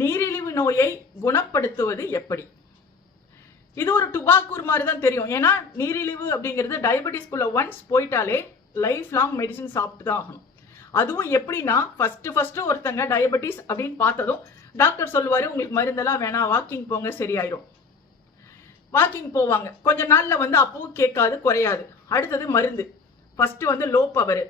நீரிழிவு நோயை குணப்படுத்துவது எப்படி? இது ஒரு டுபாக்கூர் மாதிரி தான் தெரியும். ஏன்னா நீரிழிவு அப்படிங்கிறது டயபெட்டிஸ்குள்ள ஒன்ஸ் போயிட்டாலே லைஃப் லாங் மெடிசின் சாப்பிட்டு தான் ஆகணும். அதுவும் எப்படின்னா ஃபர்ஸ்ட் ஃபர்ஸ்ட் ஒருத்தங்க டயபெட்டிஸ் அப்படின்னு பார்த்ததும் டாக்டர் சொல்லுவாரு உங்களுக்கு மருந்தெல்லாம் வேணாம் வாக்கிங் போங்க சரியாயிரும். வாக்கிங் போவாங்க. கொஞ்ச நாள்ல வந்து அப்பவும் கேட்காது குறையாது. அடுத்தது மருந்து. ஃபர்ஸ்ட் வந்து லோ பவர்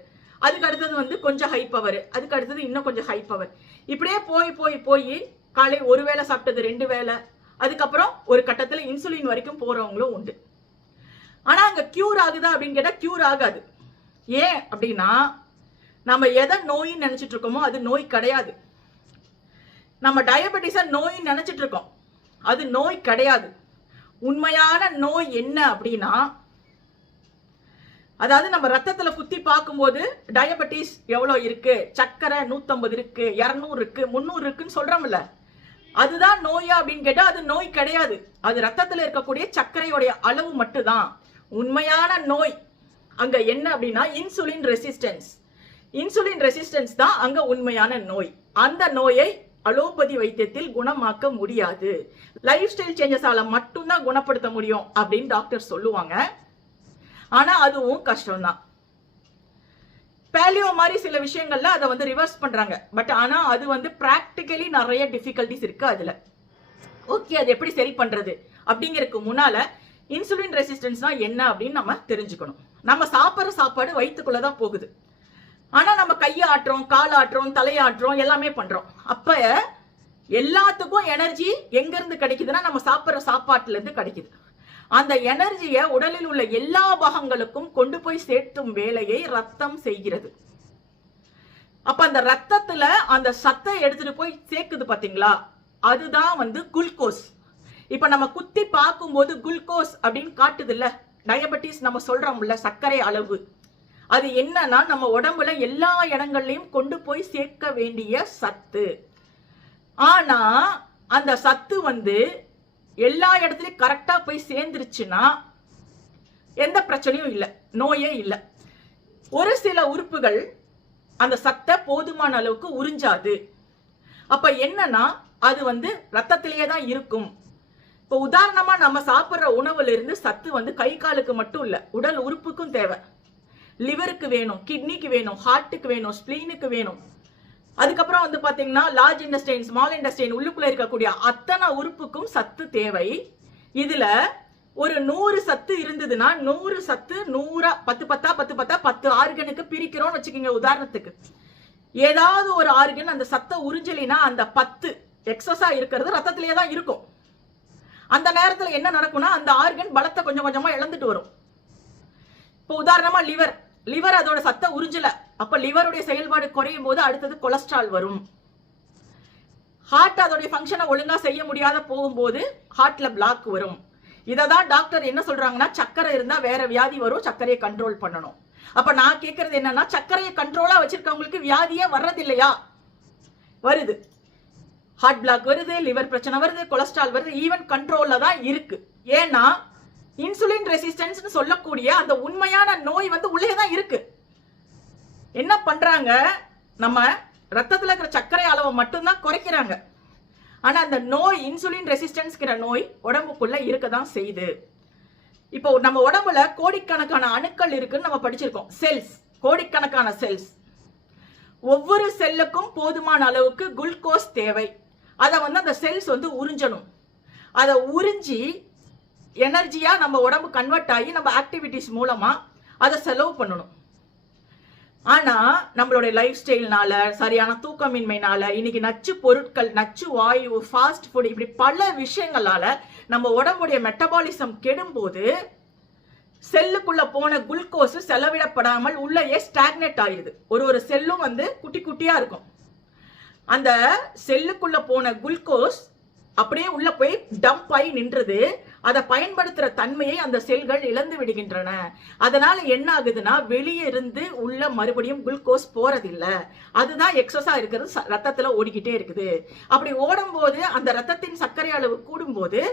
அதுக்கு அடுத்தது வந்து கொஞ்சம் ஹை பவர் அதுக்கு அடுத்தது இன்னும் கொஞ்சம் ஹை பவர் இப்படியே போய் போய் போய் காலை ஒரு வேளை சாப்பிட்டது ரெண்டு வேளை. அதுக்கப்புறம் ஒரு கட்டத்தில் இன்சுலின் வரைக்கும் போகிறவங்களும் உண்டு. ஆனால் அங்கே க்யூர் ஆகுதா அப்படின்னு கேட்டால் க்யூர் ஆகாது. ஏன் அப்படின்னா நம்ம எதை நோயின்னு நினச்சிட்டு இருக்கோமோ அது நோய் கிடையாது. நம்ம டயபெட்டிஸை நோயின்னு நினச்சிட்டு இருக்கோம். அது நோய் கிடையாது. உண்மையான நோய் என்ன அப்படின்னா அதாவது நம்ம ரத்தத்துல குத்தி பார்க்கும்போது டயபெட்டிஸ் எவ்வளோ இருக்கு? சக்கரை நூத்தம்பது இருக்கு இரநூறு இருக்கு முந்நூறு இருக்குன்னு சொல்றோம்ல. அதுதான் நோயா அப்படின்னு கேட்டா அது நோய் கிடையாது. அது ரத்தத்துல இருக்கக்கூடிய சர்க்கரையுடைய அளவு மட்டும்தான். உண்மையான நோய் அங்க என்ன அப்படின்னா இன்சுலின் ரெசிஸ்டன்ஸ். இன்சுலின் ரெசிஸ்டன்ஸ் தான் அங்க உண்மையான நோய். அந்த நோயை அலோபதி வைத்தியத்தில் குணமாக்க முடியாது. லைஃப் ஸ்டைல் சேஞ்சஸால மட்டும்தான் குணப்படுத்த முடியும் அப்படின்னு டாக்டர் சொல்லுவாங்க. ஆனா அதுவும் கஷ்டம்தான். பேலியோ மாதிரி சில விஷயங்கள்ல அதை வந்து ரிவர்ஸ் பண்றாங்க. பட் ஆனா அது வந்து பிராக்டிக்கலி நிறைய டிஃபிகல்டிஸ் இருக்கு அதுல. ஓகே அது எப்படி சரி பண்றது அப்படிங்கறதுக்கு முன்னால இன்சுலின் ரெசிஸ்டன்ஸ்னா என்ன அப்படின்னு நம்ம தெரிஞ்சுக்கணும். நம்ம சாப்பிட்ற சாப்பாடு வயிற்றுக்குள்ள தான் போகுது. ஆனா நம்ம கையை ஆட்டுறோம் கால் ஆட்டுறோம் தலையாட்டுறோம் எல்லாமே பண்றோம். அப்ப எல்லாத்துக்கும் எனர்ஜி எங்க இருந்து கிடைக்குதுன்னா நம்ம சாப்பிட்ற சாப்பாட்டுல இருந்து கிடைக்குது. அந்த எனர்ஜியை உடலில் உள்ள எல்லா பாகங்களுக்கும் கொண்டு போய் சேர்த்தும் வேலையை ரத்தம் செய்கிறது. அப்ப அந்த ரத்தத்துல அந்த சத்தை எடுத்துட்டு போய் சேர்க்குது பாத்தீங்களா? அதுதான் வந்து குளுக்கோஸ். இப்ப நம்ம குத்தி பார்க்கும்போது குளுக்கோஸ் அப்படின்னு காட்டுது இல்ல டயபெட்டிஸ் நம்ம சொல்றோம்ல சர்க்கரை அளவு. அது என்னன்னா நம்ம உடம்புல எல்லா இடங்கள்லையும் கொண்டு போய் சேர்க்க வேண்டிய சத்து. ஆனா அந்த சத்து வந்து எல்லா இடத்துலயும் கரெக்டா போய் சேர்ந்துருச்சுன்னா எந்த பிரச்சனையும் இல்லை நோயே இல்லை. ஒரு சில உறுப்புகள் அந்த சத்தை போதுமான அளவுக்கு உறிஞ்சாது. அப்ப என்னன்னா அது வந்து ரத்தத்திலேயே தான் இருக்கும். இப்போ உதாரணமா நம்ம சாப்பிட்ற உணவுல இருந்து சத்து வந்து கை காலுக்கு மட்டும் இல்ல உடல் உறுப்புக்கும் தேவை. லிவருக்கு வேணும் கிட்னிக்கு வேணும் ஹார்ட்டுக்கு வேணும் ஸ்பிளீனுக்கு வேணும். அதுக்கப்புறம் வந்து பார்த்தீங்கன்னா லார்ஜ் இண்டஸ்டைன் ஸ்மால் இண்டஸ்டைன் உள்ளுக்குள்ள இருக்கக்கூடிய அத்தனை உறுப்புக்கும் சத்து தேவை. இதுல ஒரு நூறு சத்து இருந்ததுன்னா நூறு சத்து நூறா பத்து பத்தா பத்து பத்தா பத்து ஆர்கனுக்கு பிரிக்கிறோம்னு வச்சுக்கோங்க உதாரணத்துக்கு. ஏதாவது ஒரு ஆர்கன் அந்த சத்தை உறிஞ்சலினா அந்த பத்து எக்ஸஸா இருக்கிறது ரத்தத்திலேயே தான் இருக்கும். அந்த நேரத்துல என்ன நடக்கும்னா அந்த ஆர்கன் பலத்தை கொஞ்சம் கொஞ்சமா இழந்துட்டு வரும். இப்போ உதாரணமா லிவர் லிவர் அதோட சத்தை உறிஞ்சல. அப்ப லிவருடைய செயல்பாடு குறையும் போது அடுத்தது கொலஸ்ட்ரால் வரும். ஹார்ட் அதோடைய ஃபங்க்ஷனை ஒழுங்கா செய்ய முடியாத போகும்போது ஹார்ட்ல பிளாக் வரும். இதை தான் டாக்டர் என்ன சொல்றாங்கன்னா சக்கரை இருந்தா வேற வியாதி வரும் சக்கரையை கண்ட்ரோல் பண்ணணும். அப்ப நான் கேட்கறது என்னன்னா சக்கரையை கண்ட்ரோலா வச்சிருக்கவங்களுக்கு வியாதியே வர்றது இல்லையா வருது. ஹார்ட் பிளாக் வருது லிவர் பிரச்சனை வருது கொலஸ்ட்ரால் வருது ஈவன் கண்ட்ரோல்ல தான் இருக்கு. ஏன்னா இன்சுலின் ரெசிஸ்டன்ஸ் சொல்லக்கூடிய அந்த உண்மையான நோய் வந்து உள்ளே தான் இருக்கு. என்ன பண்றாங்க? நம்ம ரத்தத்தில் இருக்கிற சர்க்கரை அளவை மட்டும்தான் குறைக்கிறாங்க. ஆனா அந்த நோய் இன்சுலின் ரெசிஸ்டன்ஸ்கிற நோய் உடம்புக்குள்ள இருக்க தான் செய்யுது. இப்போ நம்ம உடம்புல கோடிக்கணக்கான அணுக்கள் இருக்குன்னு நம்ம படிச்சிருக்கோம். செல்ஸ் கோடிக்கணக்கான செல்ஸ் ஒவ்வொரு செல்லுக்கும் போதுமான அளவுக்கு குளுக்கோஸ் தேவை. அதை வந்து அந்த செல்ஸ் வந்து உறிஞ்சணும். அதை உறிஞ்சி எனர்ஜியாக நம்ம உடம்பு கன்வெர்ட் ஆகி நம்ம ஆக்டிவிட்டிஸ் மூலமாக அதை செலவு பண்ணணும். ஆனால் நம்மளுடைய லைஃப் ஸ்டைல்னால சரியான தூக்கமின்மைனால இன்னைக்கு நச்சு பொருட்கள் நச்சு வாயு ஃபாஸ்ட் ஃபுட் இப்படி பல விஷயங்களால நம்ம உடம்புடைய மெட்டபாலிசம் கெடும்போது செல்லுக்குள்ள போன குளுக்கோஸ் செலவிடப்படாமல் உள்ளேயே ஸ்டாக்னேட் ஆயிடுது ஒரு ஒரு செல்லும் வந்து குட்டி குட்டியா இருக்கும். அந்த செல்லுக்குள்ள போன குளுக்கோஸ் அப்படியே உள்ள போய் டம்ப் ஆகி நின்றுது. அதை பயன்படுத்துற தன்மையை அந்த செல்கள் இழந்து விடுகின்றன. அதனால என்ன ஆகுதுன்னா வெளியே இருந்து உள்ள மறுபடியும் குளுக்கோஸ் போறதில்ல. அதுதான் எக்ஸஸா இருக்கிறது ச- ரத்தத்துல ஓடிக்கிட்டே இருக்குது. அப்படி ஓடும்போது அந்த ரத்தத்தின் சர்க்கரை அளவு கூடும்போது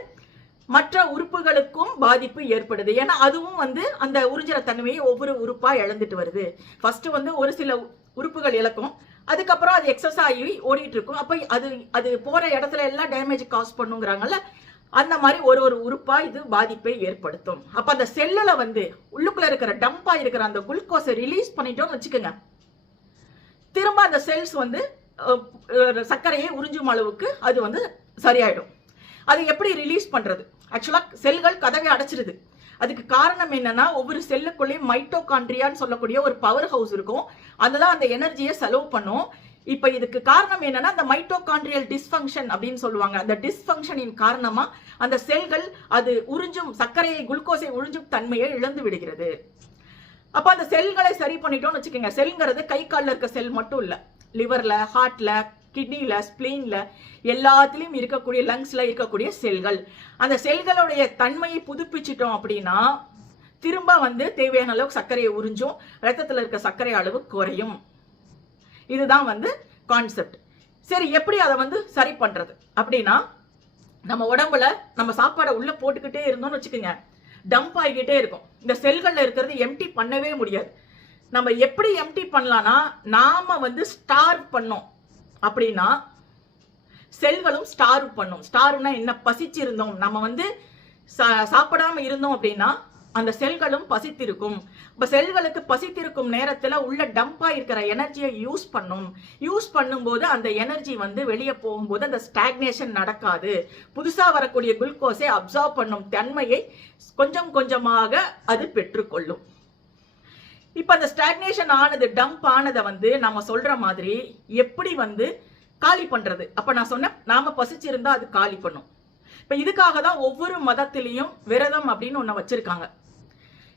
மற்ற உறுப்புகளுக்கும் பாதிப்பு ஏற்படுது. ஏன்னா அதுவும் வந்து அந்த உறிஞ்சுற தன்மையை ஒவ்வொரு உறுப்பா இழந்துட்டு வருது. ஃபர்ஸ்ட் வந்து ஒரு சில உறுப்புகள் இழக்கும். அதுக்கப்புறம் அது எக்ஸஸ் ஆகி ஓடிட்டு இருக்கும். அப்ப அது அது போற இடத்துல எல்லாம் டேமேஜ் காஸ் பண்ணுங்கிறாங்கல்ல அந்த மாதிரி ஒரு ஒரு உறுப்பா இது பாதிப்பை ஏற்படுத்தும். அப்ப அந்த செல்லுல வந்து உள்ளுக்குள்ள இருக்கிற டம்பா இருக்கிற அந்த குளுக்கோஸை ரிலீஸ் பண்ணிட்டோம்னு வச்சுக்கோங்க. திரும்ப அந்த செல்ஸ் வந்து சர்க்கரையை உறிஞ்சும் அளவுக்கு அது வந்து சரியாயிடும். அது எப்படி ரிலீஸ் பண்றது? ஆக்சுவலா செல்கள் கதவை அடைச்சிருது. அதுக்கு காரணம் என்னன்னா ஒவ்வொரு செல்லுக்குள்ளேயும் மைட்டோகாண்ட்ரியான்னு சொல்லக்கூடிய ஒரு பவர் ஹவுஸ் இருக்கும். அதுதான் அந்த எனர்ஜியை செலவு பண்ணும். இப்ப இதுக்கு காரணம் என்னன்னா அந்த மைட்டோகாண்ட்ரியல் டிஸ்ஃபங்க்ஷன் அப்படின்னு சொல்லுவாங்க. அந்த டிஸ்ஃபங்க்ஷனின் காரணமா அந்த செல்கள் அது உறிஞ்சும் சர்க்கரையை குளுக்கோஸை உறிஞ்சும் தன்மையை இழந்து விடுகிறது. அப்ப அந்த செல்களை சரி பண்ணிட்டோம்னு வச்சுக்கோங்க. செல்ங்கிறது கை காலில் இருக்க செல் மட்டும் இல்ல. லிவர்ல ஹார்ட்ல கிட்னில ஸ்பிளீன்ல எல்லாத்துலயும் இருக்கக்கூடிய லங்ஸ்ல இருக்கக்கூடிய செல்கள். அந்த செல்களுடைய தன்மையை புதுப்பிச்சிட்டோம் அப்படின்னா திரும்ப வந்து தேவையான அளவுக்கு சர்க்கரையை உறிஞ்சும் ரத்தத்துல இருக்க சர்க்கரை அளவு குறையும். இதுதான் வந்து கான்செப்ட் சரி எப்படி அதை வந்து சரி பண்றது? அப்படின்னா நம்ம உடம்புல நம்ம சாப்பாடை உள்ள போட்டுக்கிட்டே இருந்தோம்னு வச்சுக்கோங்க. டம்ப் ஆகிக்கிட்டே இருக்கும். இந்த செல்கள்ல இருக்கிறது எம்டி பண்ணவே முடியாது. நம்ம எப்படி எம்டி பண்ணலாம்னா நாம வந்து ஸ்டார் பண்ணோம். அப்படின்னா செல்களும் ஸ்டார்வ் பண்ணும். ஸ்டார்வ்னா என்ன? பசிச்சு இருந்தோம் நம்ம வந்து சா- சாப்பிடாம இருந்தோம் அப்படின்னா அந்த செல்களும் பசித்திருக்கும். இப்போ செல்களுக்கு பசித்திருக்கும் நேரத்தில் உள்ள டம்பாக இருக்கிற எனர்ஜியை யூஸ் பண்ணும். யூஸ் பண்ணும்போது அந்த எனர்ஜி வந்து வெளியே போகும்போது அந்த ஸ்டாக்னேஷன் நடக்காது. புதுசாக வரக்கூடிய குளுக்கோஸை அப்சர்வ் பண்ணும் தன்மையை கொஞ்சம் கொஞ்சமாக அது பெற்றுக்கொள்ளும். இப்போ அந்த ஸ்டாக்னேஷன் ஆனது டம்ப் ஆனதை வந்து நம்ம சொல்கிற மாதிரி எப்படி வந்து காலி பண்ணுறது அப்போ நான் சொன்னேன் நாம் பசிச்சிருந்தா அது காலி பண்ணும். இப்ப இதுக்காக தான் ஒவ்வொரு மதத்திலையும் விரதம் அப்படின்னு ஒண்ணு வச்சிருக்காங்க.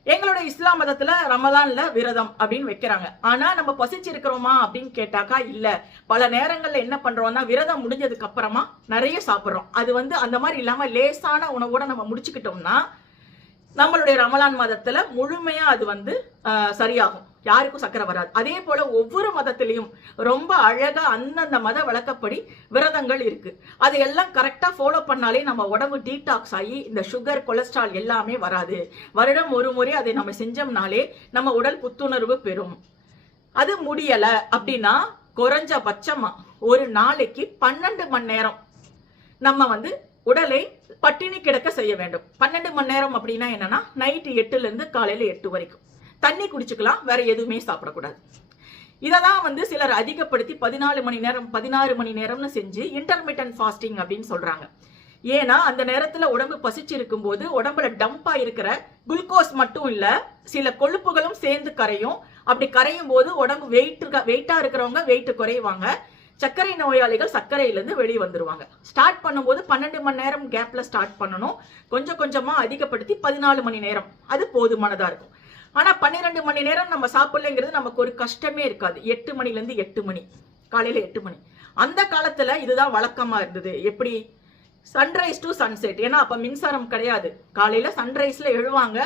எங்களோட இஸ்லாம் மதத்துல ரமதான்ல விரதம் அப்படின்னு வைக்கிறாங்க. ஆனா நம்ம பசிச்சிருக்கிறோமா அப்படின்னு கேட்டாக்கா இல்ல. பல நேரங்கள்ல என்ன பண்றோம்னா விரதம் முடிஞ்சதுக்கு அப்புறமா நிறைய சாப்பிடுறோம். அது வந்து அந்த மாதிரி இல்லாம லேசான உணவோட நம்ம முடிச்சுக்கிட்டோம்னா நம்மளுடைய ரமலான் மதத்துல முழுமையா அது வந்து சரியாகும். யாருக்கும் சக்கரை வராது. அதே போல ஒவ்வொரு மதத்திலையும் ரொம்ப அழகா அந்தந்த மத வழக்கப்படி விரதங்கள் இருக்கு. அதையெல்லாம் கரெக்டா ஃபாலோ பண்ணாலே நம்ம உடம்பு டீடாக்ஸ் ஆகி இந்த சுகர் கொலஸ்ட்ரால் எல்லாமே வராது. வருடம் ஒரு முறை அதை நம்ம செஞ்சோம்னாலே நம்ம உடல் புத்துணர்வு பெறும். அது முடியல அப்படின்னா குறைஞ்சபட்சமா ஒரு நாளைக்கு பன்னெண்டு மணி நேரம் நம்ம வந்து உடலை பட்டினி கிடக்க செய்ய வேண்டும். பன்னெண்டு மணி நேரம் அப்படின்னா என்னன்னா நைட்டு எட்டுல இருந்து காலையில எட்டு வரைக்கும். தண்ணி குடிச்சுக்கலாம் வேற எதுவுமே சாப்பிடக்கூடாது. இததான் வந்து சிலர் அதிகப்படுத்தி பதினாலு மணி நேரம் பதினாறு மணி நேரம்னு செஞ்சு இன்டர்மீடியன்ட் ஃபாஸ்டிங் அப்படின்னு சொல்றாங்க. ஏன்னா அந்த நேரத்துல உடம்பு பசிச்சு இருக்கும்போது உடம்புல டம்பா இருக்கிற குளுக்கோஸ் மட்டும் இல்ல சில கொழுப்புகளும் சேர்ந்து கரையும். அப்படி கரையும் போது உடம்பு வெயிட் வெயிட்டா இருக்கிறவங்க வெயிட் குறைவாங்க. சர்க்கரை நோயாளிகள் சர்க்கரையிலேருந்து வெளியே வந்துருவாங்க. ஸ்டார்ட் பண்ணும்போது பன்னெண்டு மணி நேரம் கேப்ல ஸ்டார்ட் பண்ணணும். கொஞ்சம் கொஞ்சமா அதிகப்படுத்தி பதினாலு மணி நேரம். அது போதுமானதா இருக்கும். ஆனால் பன்னிரெண்டு மணி நேரம் நம்ம சாப்பிடலைங்கிறது நமக்கு ஒரு கஷ்டமே இருக்காது. எட்டு மணிலேருந்து எட்டு மணி. காலையில் எட்டு மணி. அந்த காலத்தில் இதுதான் வழக்கமாக இருந்தது. எப்படி? சன்ரைஸ் டு சன்செட் ஏன்னா அப்போ மின்சாரம் கிடையாது. காலையில் சன்ரைஸில் எழுவாங்க.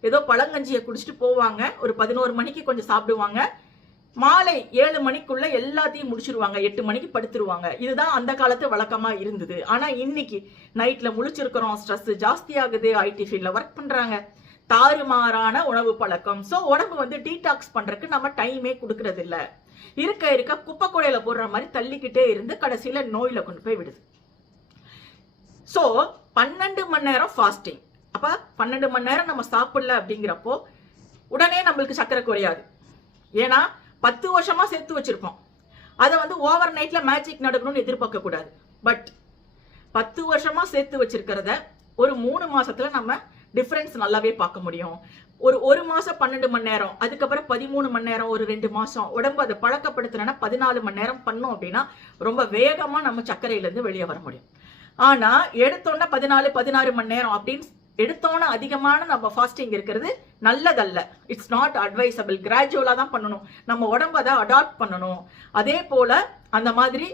ஏதோ பழங்கஞ்சியை குடிச்சிட்டு போவாங்க. ஒரு பதினோரு மணிக்கு கொஞ்சம் சாப்பிடுவாங்க. மாலை ஏழு மணிக்குள்ள எல்லாத்தையும் முடிச்சிருவாங்க. எட்டு மணிக்கு படுத்துருவாங்க. இதுதான் அந்த காலத்து வழக்கமா இருந்தது. ஆனா இன்னைக்கு நைட்ல முழிச்சிருக்கிறோம். ஸ்ட்ரெஸ் ஜாஸ்தி ஆகுது. ஐடி ஃபீல்ட்ல ஒர்க் பண்றாங்க. தாறுமாறான உணவு பழக்கம். ஸோ உடம்பு வந்து டீடாக்ஸ் பண்றதுக்கு நம்ம டைமே கொடுக்கறது இல்ல இருக்க இருக்க குப்பை குடையில போடுற மாதிரி தள்ளிக்கிட்டே இருந்து கடைசியில நோயில கொண்டு போய் விடுது. ஸோ பன்னெண்டு மணி நேரம் ஃபாஸ்டிங் அப்ப பன்னெண்டு மணி நேரம் நம்ம சாப்பிடல அப்படிங்கிறப்போ உடனே நம்மளுக்கு சர்க்கரை குறையாது. ஏன்னா பத்து வருஷமா சேர்த்து வச்சிருப்போம். அதை வந்து ஓவர் நைட்ல மேஜிக் நடக்கணும்னு எதிர்பார்க்க கூடாது பட் பத்து வருஷமா சேர்த்து வச்சிருக்கிறத ஒரு மூணு மாசத்துல நம்ம டிஃப்ரென்ஸ் நல்லாவே பார்க்க முடியும். ஒரு ஒரு மாதம் பன்னெண்டு மணி நேரம் அதுக்கப்புறம் பதிமூணு மணி நேரம் ஒரு ரெண்டு மாதம் உடம்பு அதை பழக்கப்படுத்தினா பதினாலு மணி நேரம் பண்ணோம் அப்படின்னா ரொம்ப வேகமாக நம்ம சர்க்கரையிலேருந்து வெளியே வர முடியும். ஆனால் எடுத்தோன்னே பதினாலு பதினாறு மணி நேரம் அப்படின்னு எடுத்தோன்னே அதிகமான நம்ம ஃபாஸ்டிங் இருக்கிறது நல்லதல்ல. இட்ஸ் நாட் அட்வைசபிள் கிராஜுவலாக தான் பண்ணணும். நம்ம உடம்ப அதை அடாப்ட் பண்ணணும். அதே போல் அந்த மாதிரி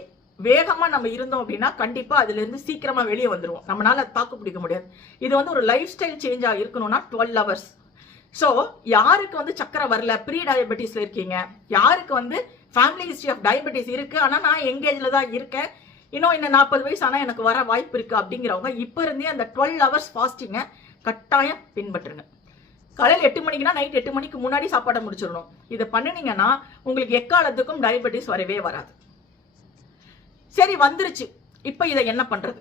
வேகமா நம்ம இருந்தோம் அப்படின்னா கண்டிப்பா அதுல இருந்து சீக்கிரமா வெளியே வந்துருவோம். நம்மளால தாக்கு பிடிக்க முடியாது. இது வந்து ஒரு லைஃப் ஸ்டைல் சேஞ்சா இருக்கணும்னா டுவெல் ஹவர்ஸ் ஸோ யாருக்கு வந்து சக்கரை வரல? ப்ரீ டயபெட்டிஸ்ல இருக்கீங்க. யாருக்கு வந்து ஃபேமிலி ஹிஸ்டரி ஆஃப் டயபெட்டிஸ் இருக்கு? ஆனா நான் எங்கேஜ்ல தான் இருக்கேன். இன்னும் இன்னும் நாற்பது வயசு ஆனா எனக்கு வர வாய்ப்பு இருக்கு அப்படிங்கிறவங்க இப்ப இருந்தே அந்த டுவெல் ஹவர்ஸ் ஃபாஸ்டிங்கை கட்டாயம் பின்பற்றுங்க. காலையில் எட்டு மணிக்குனா நைட் எட்டு மணிக்கு முன்னாடி சாப்பாடை முடிச்சிடணும். இதை பண்ணினீங்கன்னா உங்களுக்கு எக்காலத்துக்கும் டயபெட்டிஸ் வரவே வராது. சரி வந்துருச்சு. இப்போ இதை என்ன பண்றது?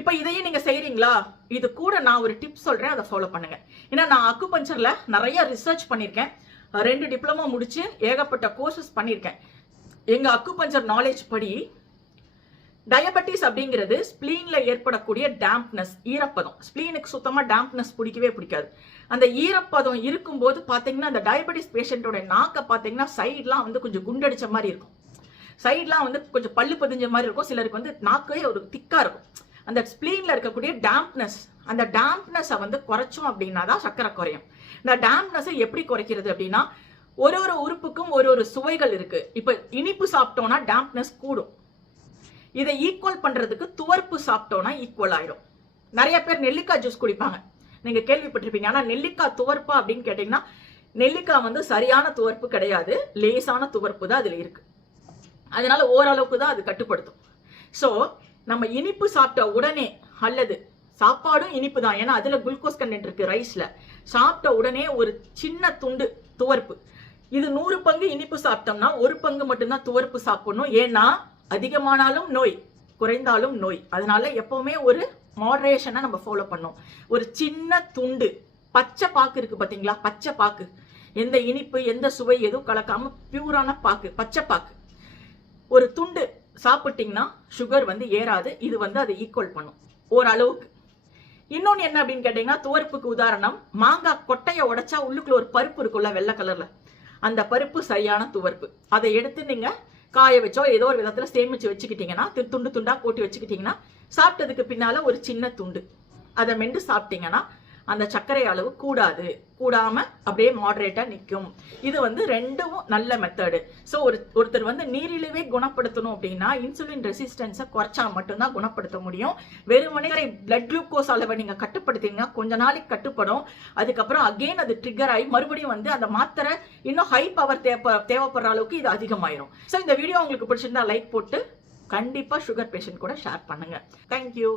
இப்போ இதையும் நீங்க செய்கிறீங்களா இது கூட நான் ஒரு டிப் சொல்றேன் அதை ஃபாலோ பண்ணுங்க. ஏன்னா நான் அக்குபஞ்சரில் நிறைய ரிசர்ச் பண்ணியிருக்கேன். ரெண்டு டிப்ளமோ முடிச்சு ஏகப்பட்ட கோர்சஸ் பண்ணியிருக்கேன். எங்க அக்குபஞ்சர் நாலேஜ் படி டயபெட்டிஸ் அப்படிங்கிறது ஸ்ப்ளீனில் ஏற்படக்கூடிய டேம்ப்னஸ் ஈரப்பதம். ஸ்ப்ளீனுக்கு சுத்தமாக டேம்ப்னஸ் பிடிக்கவே பிடிக்காது. அந்த ஈரப்பதம் இருக்கும்போது பார்த்தீங்கன்னா அந்த டயபெட்டிஸ் பேஷண்ட்டோட நாக்கை பார்த்தீங்கன்னா சைட்லாம் வந்து கொஞ்சம் குண்டடிச்ச மாதிரி இருக்கும். சைட்லாம் வந்து கொஞ்சம் பல்லு பதிஞ்ச மாதிரி இருக்கும். சிலருக்கு வந்து நாக்கே ஒரு திக்காக இருக்கும். அந்த ஸ்பிளீனில் இருக்கக்கூடிய டேம்ப்னஸ் அந்த டேம்ப்னஸை வந்து குறைச்சோம் அப்படின்னா தான் சக்கரை குறையும். இந்த டேம்ப்னஸை எப்படி குறைக்கிறது அப்படின்னா ஒரு ஒரு உறுப்புக்கும் ஒரு ஒரு சுவைகள் இருக்கு. இப்போ இனிப்பு சாப்பிட்டோம்னா டேம்ப்னஸ் கூடும். இதை ஈக்குவல் பண்றதுக்கு துவர்ப்பு சாப்பிட்டோம்னா ஈக்குவல் ஆயிடும் நிறைய பேர் நெல்லிக்காய் ஜூஸ் குடிப்பாங்க. நீங்க கேள்விப்பட்டிருப்பீங்க. ஆனா நெல்லிக்காய் துவர்ப்பா அப்படின்னு கேட்டீங்கன்னா நெல்லிக்காய் வந்து சரியான துவர்ப்பு கிடையாது. லேசான துவர்ப்பு தான் அதுல இருக்கு. அதனால ஓரளவுக்கு தான் அது கட்டுப்படுத்தும். ஸோ நம்ம இனிப்பு சாப்பிட்ட உடனே அல்லது சாப்பாடும் இனிப்பு தான். ஏன்னா அதுல குளுக்கோஸ் கண்டென்ட் இருக்கு ரைஸ்ல சாப்பிட்ட உடனே ஒரு சின்ன துண்டு துவர்ப்பு. இது நூறு பங்கு இனிப்பு சாப்பிட்டோம்னா ஒரு பங்கு மட்டும்தான் துவர்ப்பு சாப்பிடணும். ஏன்னா அதிகமானாலும் நோய் குறைந்தாலும் நோய். அதனால எப்பவுமே ஒரு மாடரேஷனை நம்ம ஃபாலோ பண்ணோம் ஒரு சின்ன துண்டு பச்சை பாக்கு இருக்கு பாத்தீங்களா? பச்சை பாக்கு. எந்த இனிப்பு எந்த சுவை எதுவும் கலக்காம பியூரான பாக்கு பச்சை பாக்கு. ஒரு துண்டு சாப்பிட்டீங்கன்னா சுகர் வந்து ஏறாது இது வந்து அதை ஈக்குவல் பண்ணும். ஓரளவுக்கு. இன்னொன்னு என்ன அப்படின்னு கேட்டீங்கன்னா துவர்ப்புக்கு உதாரணம் மாங்காய் கொட்டையை உடைச்சா உள்ளுக்குள்ள ஒரு பருப்பு இருக்குல்ல வெள்ளை கலர்ல அந்த பருப்பு சரியான துவர்ப்பு. அதை எடுத்து நீங்க காய வச்சோ ஏதோ ஒரு விதத்துல சேமிச்சு வச்சுக்கிட்டீங்கன்னா துண்டு துண்டா போட்டு வச்சுக்கிட்டீங்கன்னா சாப்பிட்டதுக்கு பின்னால ஒரு சின்ன துண்டு. அதை மென்று சாப்பிட்டீங்கன்னா அந்த சர்க்கரை அளவு கூடாது. கூடாம அப்படியே மாடரேட்டா நிற்கும் இது வந்து ரெண்டும் நல்ல மெத்தடு ஸோ ஒரு ஒருத்தர் வந்து நீரிழிவே குணப்படுத்தணும் அப்படின்னா இன்சுலின் ரெசிஸ்டன்ஸை குறைச்சா மட்டும்தான் குணப்படுத்த முடியும். வெறுமனே பிளட் குளுக்கோஸ் அளவை நீங்கள் கட்டுப்படுத்தீங்கன்னா கொஞ்ச நாளைக்கு கட்டுப்படும். அதுக்கப்புறம் அகெயின் அது ட்ரிகர் ஆகி மறுபடியும் வந்து அந்த மாத்திரை இன்னும் ஹை பவர் தேவை தேவைப்படுற அளவுக்கு இது அதிகமாயிரும். ஸோ இந்த வீடியோ உங்களுக்கு பிடிச்சிருந்தா லைக் போட்டு கண்டிப்பாக சுகர் பேஷண்ட் கூட ஷேர் பண்ணுங்க. Thank you